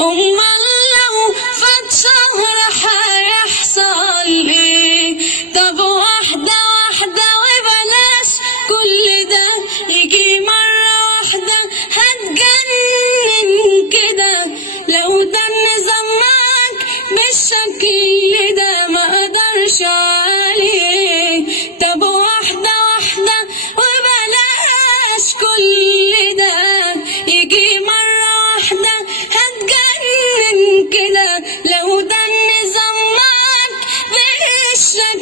أمال لو فات شهر هيحصل ايه؟ طب واحدة واحدة وبلاش كل ده يجي مرة واحدة هتجنن كده. لو ده النظام معاك بالشكل ده ما اقدرش عليه. طب واحدة واحدة وبلاش كل ده يجي مرة واحدة هتجنن كده. لو ده النظام معاك بالشكل